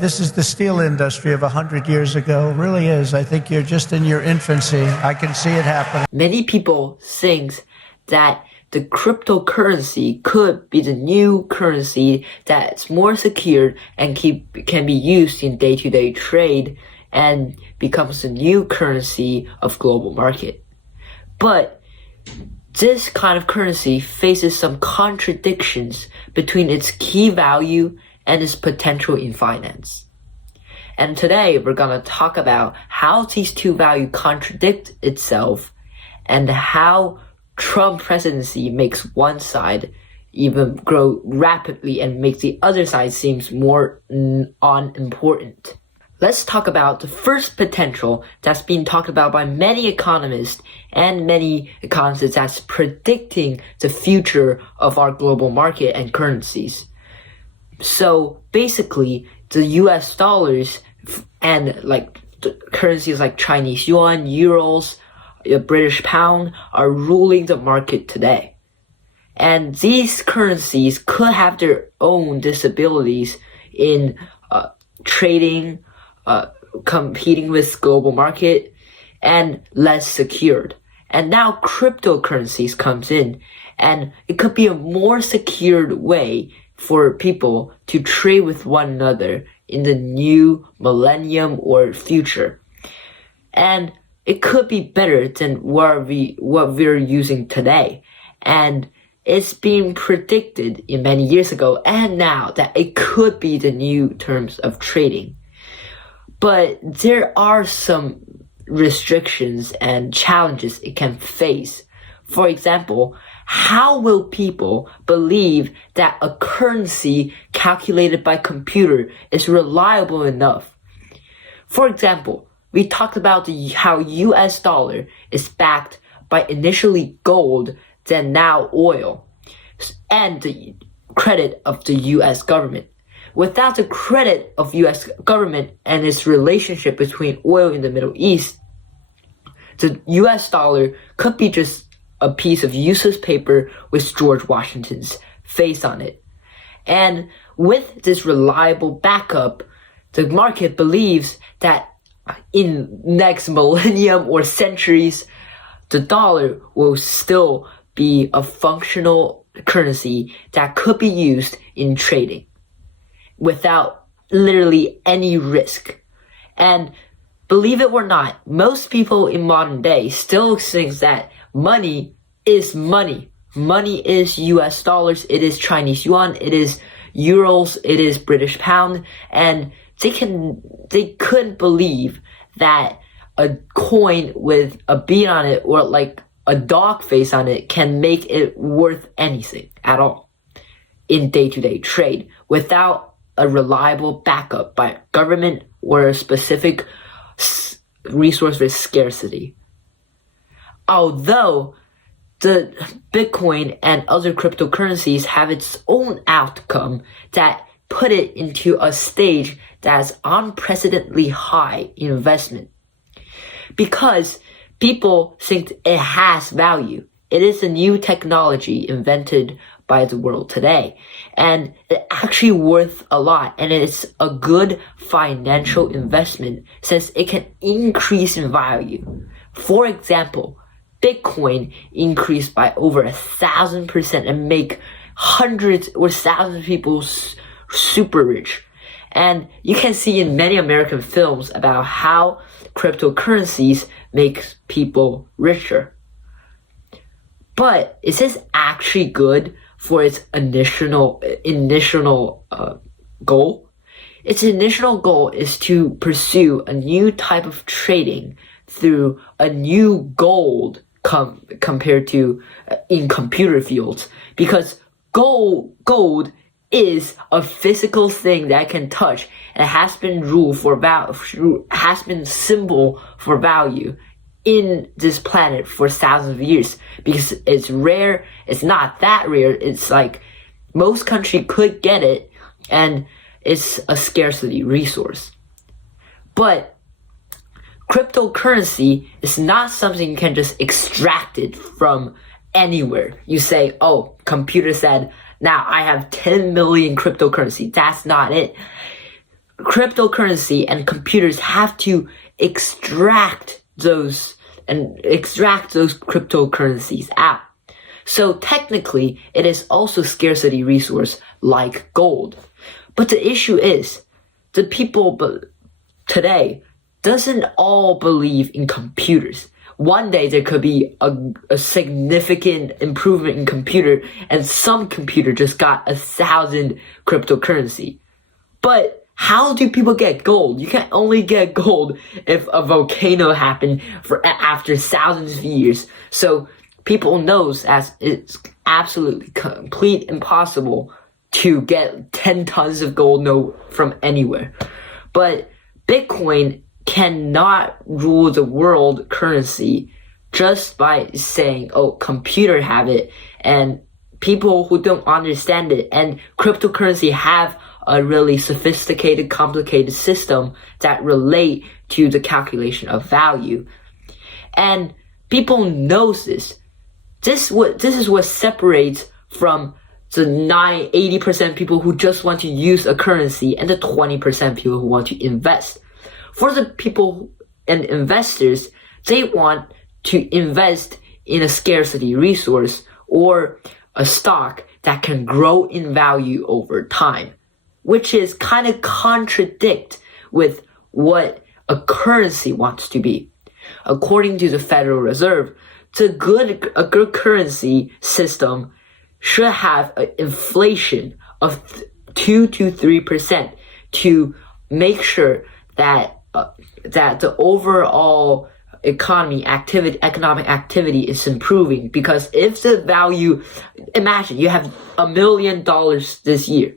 This is the steel industry of 100 years ago. It really is. I think you're just in your infancy. I can see it happening. Many people think that the cryptocurrency could be the new currency that's more secure and can be used in day-to-day trade and becomes the new currency of global market. But this kind of currency faces some contradictions between its key value and its potential in finance. And today we're going to talk about how these two values contradict itself and how Trump presidency makes one side even grow rapidly and makes the other side seems more unimportant. Let's talk about the first potential that's being talked about by many economists and many economists that's predicting the future of our global market and currencies. So basically, the US dollars and like the currencies like Chinese yuan, euros, British pound are ruling the market today. And these currencies could have their own disabilities in trading, competing with global market, and less secured. And now cryptocurrencies comes in, and it could be a more secured way for people to trade with one another in the new millennium or future. And it could be better than what we're using today. And it's been predicted in many years ago and now that it could be the new terms of trading. But there are some restrictions and challenges it can face. For example, how will people believe that a currency calculated by computer is reliable enough? For example, we talked about how US dollar is backed by initially gold, then now oil, and the credit of the US government. Without the credit of US government and its relationship between oil in the Middle East, the US dollar could be just a piece of useless paper with George Washington's face on it. And with this reliable backup, the market believes that in next millennium or centuries, the dollar will still be a functional currency that could be used in trading without literally any risk. And believe it or not, most people in modern day still think that money is money. Money is US dollars, it is Chinese yuan, it is euros, it is British pound, and they couldn't believe that a coin with a bead on it or like a dog face on it can make it worth anything at all in day-to-day trade without a reliable backup by government or a specific resource with scarcity. Although the Bitcoin and other cryptocurrencies have its own outcome that put it into a stage that's unprecedentedly high investment. Because people think it has value. It is a new technology invented by the world today. And it's actually worth a lot. And it's a good financial investment since it can increase in value. For example, Bitcoin increased by over 1,000% and make hundreds or thousands of people super rich. And you can see in many American films about how cryptocurrencies make people richer. But is this actually good for its initial goal? Its initial goal is to pursue a new type of trading through a new gold compared to in computer fields, because gold is a physical thing that I can touch and has been has been symbol for value in this planet for thousands of years because it's rare. It's not that rare. It's like most countries could get it and it's a scarcity resource. But cryptocurrency is not something you can just extract it from anywhere. You say, oh, computer said, now I have 10 million cryptocurrency. That's not it. cryptocurrency and computers have to extract those cryptocurrencies out. So technically, it is also scarcity resource like gold. But the issue is, the people today doesn't all believe in computers. One day there could be a significant improvement in computer, and some computer just got 1,000 cryptocurrency. But how do people get gold? You can only get gold if a volcano happened after thousands of years. So people knows as it's absolutely complete impossible to get 10 tons of gold from anywhere. But Bitcoin cannot rule the world currency just by saying, oh, computer have it, and people who don't understand it. And cryptocurrency have a really sophisticated, complicated system that relate to the calculation of value. And people knows this. This is what separates from the 80% people who just want to use a currency and the 20% people who want to invest. For the people and investors, they want to invest in a scarcity resource or a stock that can grow in value over time, which is kind of contradict with what a currency wants to be. According to the Federal Reserve, a good currency system should have an inflation of 2 to 3% to make sure that the overall economic activity is improving. Because if the value, imagine you have $1 million this year,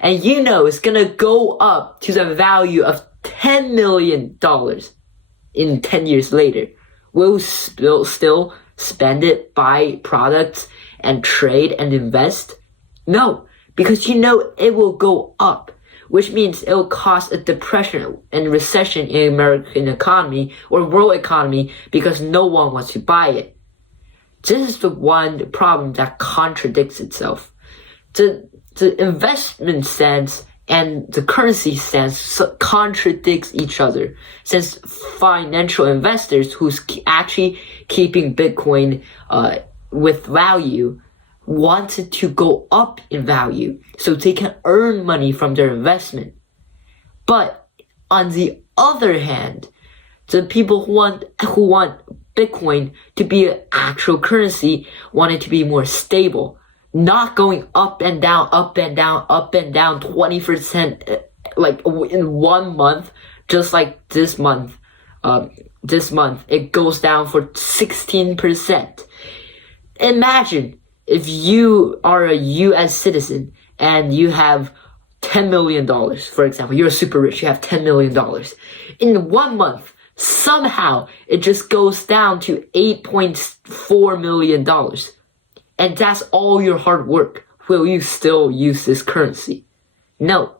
and you know it's gonna go up to the value of $10 million in 10 years later, will still spend it, buy products and trade and invest? No, because you know it will go up, which means it will cause a depression and recession in American economy or world economy because no one wants to buy it. This is the one problem that contradicts itself. The investment stance and the currency stance contradicts each other, since financial investors who's actually keeping Bitcoin with value wanted to go up in value so they can earn money from their investment. But on the other hand, the people who want Bitcoin to be an actual currency want it to be more stable, not going up and down, 20% like in 1 month, just like this month. This month it goes down for 16%. Imagine if you are a US citizen and you have $10 million, for example, you're super rich, you have $10 million. In 1 month, somehow it just goes down to $8.4 million. And that's all your hard work. Will you still use this currency? No.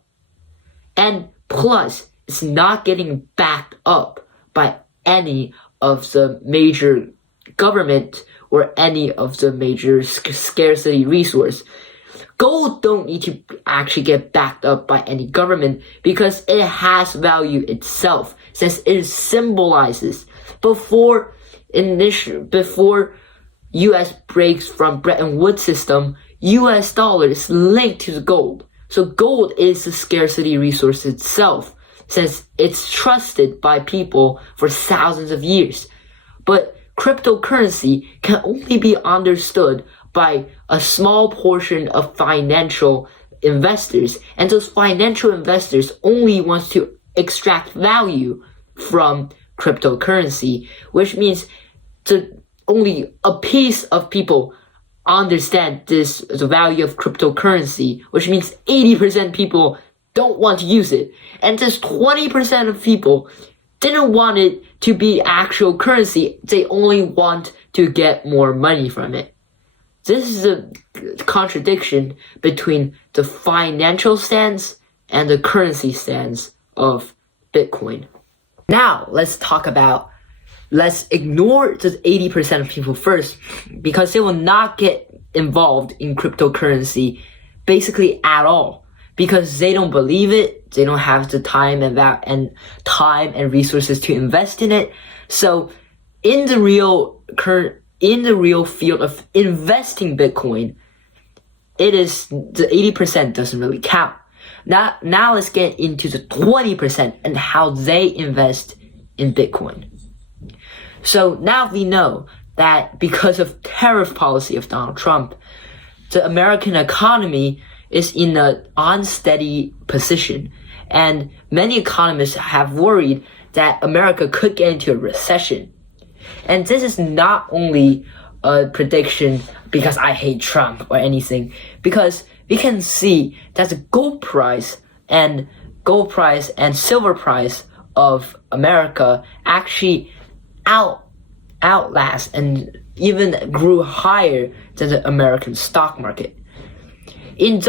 And plus, it's not getting backed up by any of the major government or any of the major scarcity resource. Gold don't need to actually get backed up by any government because it has value itself, since it symbolizes before US breaks from Bretton Woods system, US dollar is linked to the gold. So gold is the scarcity resource itself, since it's trusted by people for thousands of years. But cryptocurrency can only be understood by a small portion of financial investors, and those financial investors only want to extract value from cryptocurrency, which means only a piece of people understand the value of cryptocurrency, which means 80% people don't want to use it, and just 20% of people didn't want it to be actual currency. They only want to get more money from it. This is a contradiction between the financial stance and the currency stance of Bitcoin. Now let's ignore the 80% of people first, because they will not get involved in cryptocurrency basically at all, because they don't believe it, They don't have the time and resources to invest in it. So in the real field of investing Bitcoin, it is the 80% doesn't really count. Now let's get into the 20% and how they invest in Bitcoin. So now we know that because of tariff policy of Donald Trump, the American economy is in an unsteady position. And many economists have worried that America could get into a recession. And this is not only a prediction because I hate Trump or anything, because we can see that the gold price and silver price of America actually outlast and even grew higher than the American stock market. In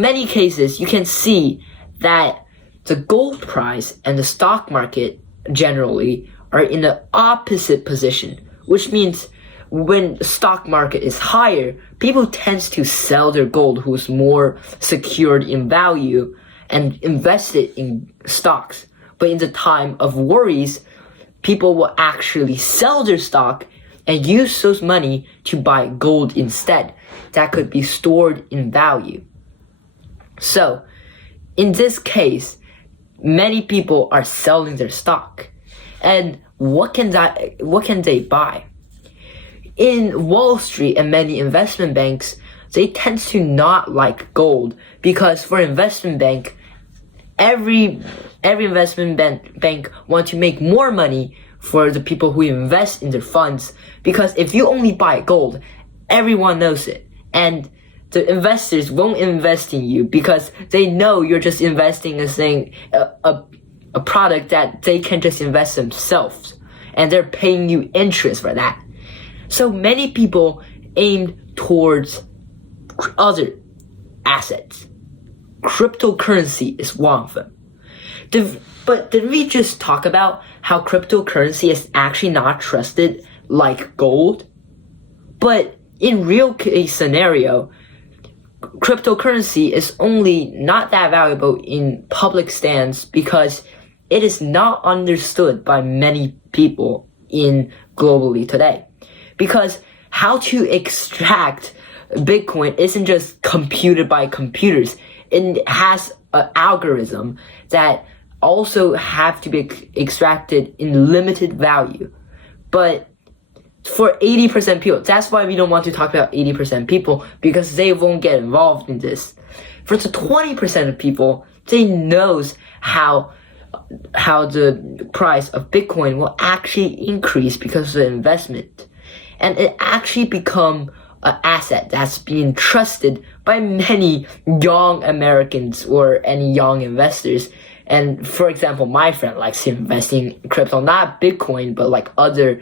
many cases, you can see that the gold price and the stock market generally are in the opposite position, which means when the stock market is higher, people tend to sell their gold who's more secured in value and invest it in stocks. But in the time of worries, people will actually sell their stock and use those money to buy gold instead. That could be stored in value. So, in this case, many people are selling their stock. And what can they buy? In Wall Street and many investment banks, they tend to not like gold because for investment bank, every investment bank want to make more money for the people who invest in their funds, because if you only buy gold, everyone knows it, and the investors won't invest in you because they know you're just investing in a product that they can just invest themselves, and they're paying you interest for that. So many people aim towards other assets. Cryptocurrency is one of them. But did we just talk about how cryptocurrency is actually not trusted like gold? But in real case scenario, cryptocurrency is only not that valuable in public stance because it is not understood by many people globally today. Because how to extract Bitcoin isn't just computed by computers. It has an algorithm that also have to be extracted in limited value. But for 80% people, that's why we don't want to talk about 80% people, because they won't get involved in this. For the 20% of people, they knows how the price of Bitcoin will actually increase because of the investment. And it actually become an asset that's being trusted by many young Americans or any young investors. And for example, my friend likes investing in crypto, not Bitcoin, but like other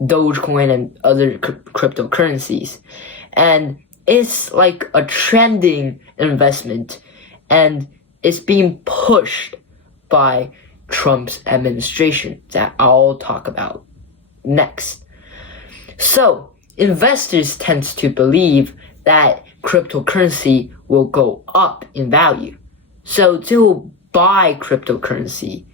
Dogecoin and other cryptocurrencies. And it's like a trending investment, and it's being pushed by Trump's administration that I'll talk about next. So, investors tend to believe that cryptocurrency will go up in value. So they will buy cryptocurrency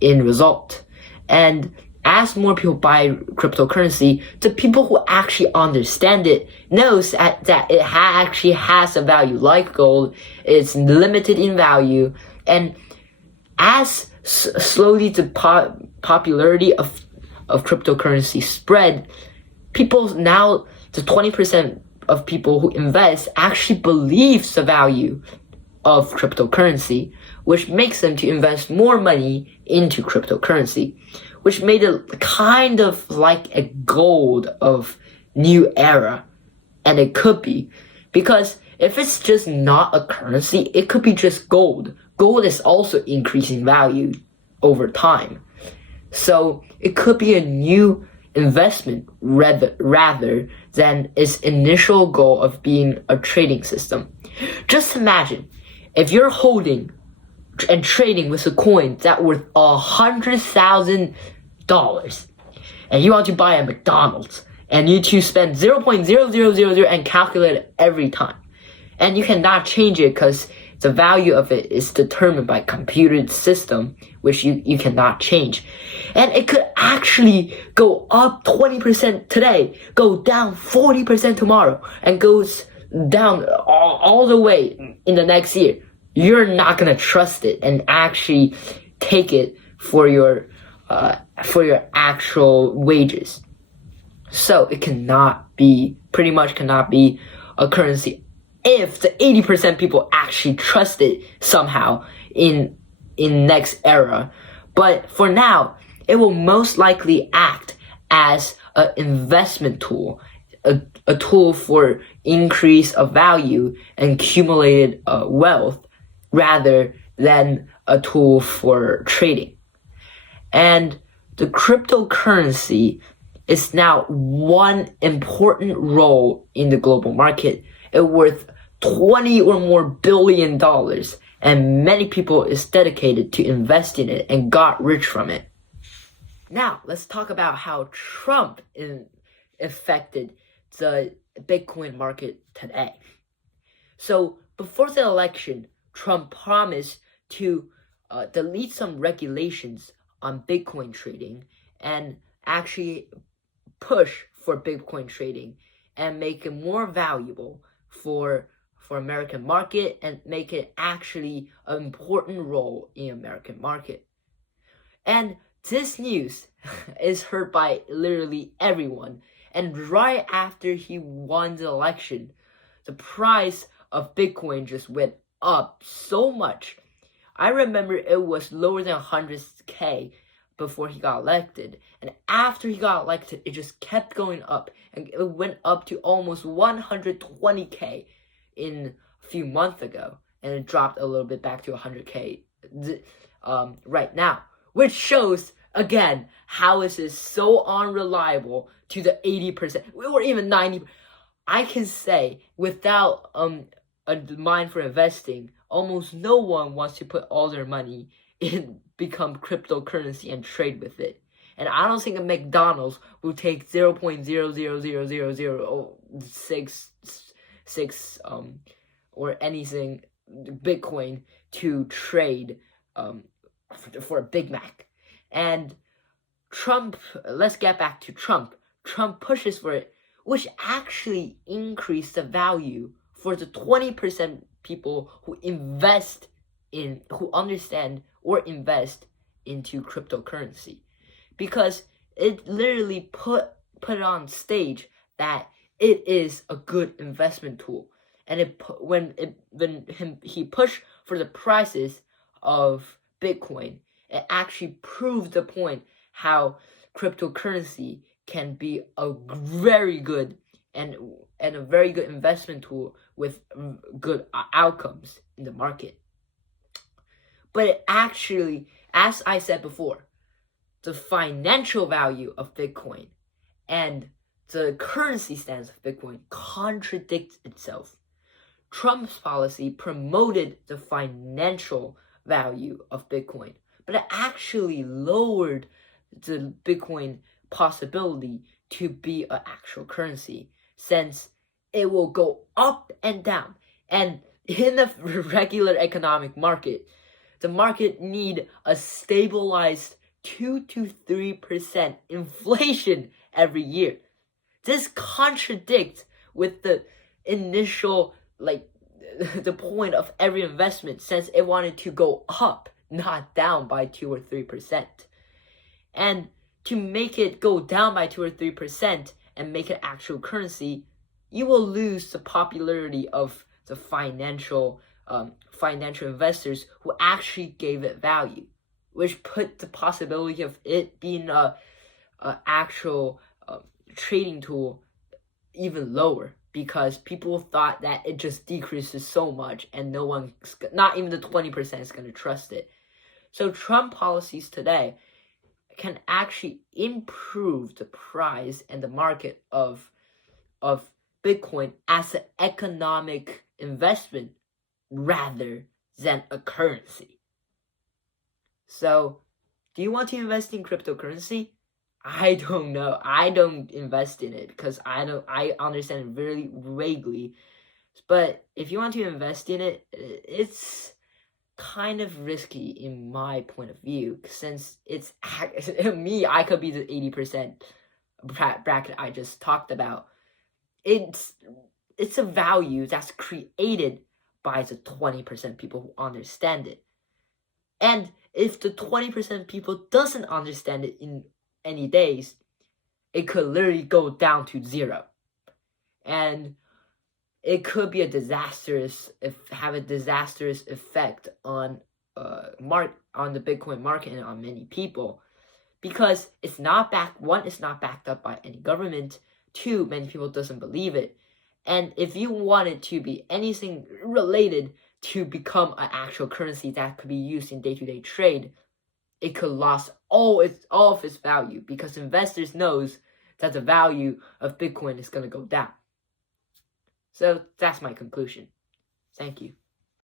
in result. And as more people buy cryptocurrency, the people who actually understand it knows that it actually has a value like gold. It's limited in value. And as slowly the popularity of cryptocurrency spread, people now, the 20% of people who invest actually believes the value of cryptocurrency, which makes them to invest more money into cryptocurrency, which made it kind of like a gold of new era. And it could be, because if it's just not a currency, it could be just gold. Gold is also increasing value over time. So it could be a new investment rather than its initial goal of being a trading system. Just imagine if you're holding and trading with a coin that worth $100,000 and you want to buy a McDonald's and you to spend 0.0000 and calculate it every time. And you cannot change it because the value of it is determined by computer system, which you cannot change. And it could actually go up 20% today, go down 40% tomorrow, and goes down all the way in the next year. You're not gonna trust it and actually take it for your actual wages. So it pretty much cannot be a currency if the 80% people actually trust it somehow in next era. But for now, it will most likely act as an investment tool, a tool for increase of value and accumulated wealth, rather than a tool for trading. And the cryptocurrency is now one important role in the global market. It's worth $20 or more billion, and many people is dedicated to invest in it and got rich from it. Now, let's talk about how Trump affected the Bitcoin market today. So, before the election, Trump promised to delete some regulations on Bitcoin trading and actually push for Bitcoin trading and make it more valuable for American market and make it actually an important role in American market. And this news is heard by literally everyone. And right after he won the election, the price of Bitcoin just went up so much. I remember it was lower than 100K before he got elected. And after he got elected, it just kept going up. And it went up to almost 120K in a few months ago. And it dropped a little bit back to 100K right now. Which shows, again, how is this so unreliable to the 80% or even 90%. I can say, without a mind for investing, almost no one wants to put all their money in become cryptocurrency and trade with it. And I don't think a McDonald's will take 0.0000006 or anything Bitcoin to trade for a Big Mac. And Trump, let's get back to Trump. Trump pushes for it, which actually increased the value for the 20% people who understand or invest into cryptocurrency, because it literally put it on stage that it is a good investment tool. And when he pushed for the prices of Bitcoin, it actually proved the point how cryptocurrency can be a very good and a very good investment tool with good outcomes in the market. But it actually, as I said before, the financial value of Bitcoin and the currency stance of Bitcoin contradicts itself. Trump's policy promoted the financial value of Bitcoin, but it actually lowered the Bitcoin possibility to be an actual currency, since it will go up and down. And in the regular economic market, the market need a stabilized 2 to 3% inflation every year. This contradicts with the initial, the point of every investment, since it wanted to go up, not down by 2 or 3%. And to make it go down by 2 or 3% and make it actual currency, you will lose the popularity of the financial investors who actually gave it value, which put the possibility of it being a actual trading tool even lower, because people thought that it just decreases so much and no one, not even the 20%, is going to trust it. So Trump policies today can actually improve the price and the market of Bitcoin as an economic investment rather than a currency. So, do you want to invest in cryptocurrency? I don't know. I don't invest in it because I understand it very vaguely. But if you want to invest in it, it's kind of risky in my point of view, since it's me, I could be the 80% bracket I just talked about. It's a value that's created by the 20% people who understand it. And if the 20% people doesn't understand it in any days, it could literally go down to zero. And it could be have a disastrous effect on the Bitcoin market and on many people, because it's not backed up by any government. Two, many people doesn't believe it. And if you want it to be anything related to become an actual currency that could be used in day-to-day trade, it could lose all of its value, because investors knows that the value of Bitcoin is going to go down. So that's my conclusion. Thank you.